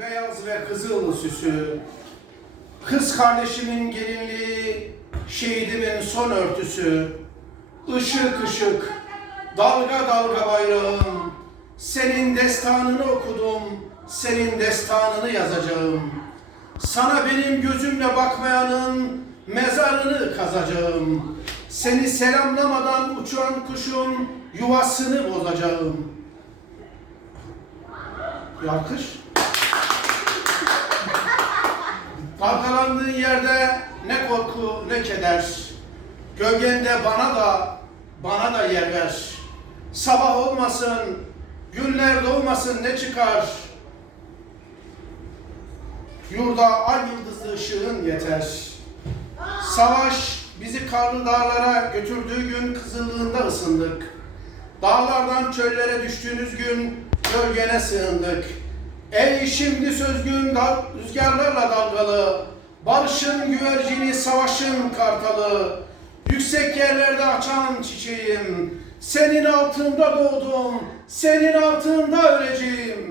beyaz ve kızıl süsü, kız kardeşimin gelinliği, şehidimin son örtüsü, ışık ışık, dalga dalga bayrağım, senin destanını okudum, senin destanını yazacağım. Sana benim gözümle bakmayanın mezarını kazacağım. Seni selamlamadan uçan kuşun yuvasını bozacağım. Bir. Dalgalandığın yerde ne korku ne keder. Gölgende bana da bana da yer ver. Sabah olmasın, günler doğmasın ne çıkar. Yurda ay yıldızlı ışığın yeter. Savaş bizi karlı dağlara götürdüğü gün kızıllığında ısındık. Dağlardan çöllere düştüğünüz gün gölgene sığındık. Ey şimdi sözgün dal, rüzgarlarla dalgalı, barışın güvercini, savaşın kartalı, yüksek yerlerde açan çiçeğim, senin altında doğdum, senin altında öleceğim.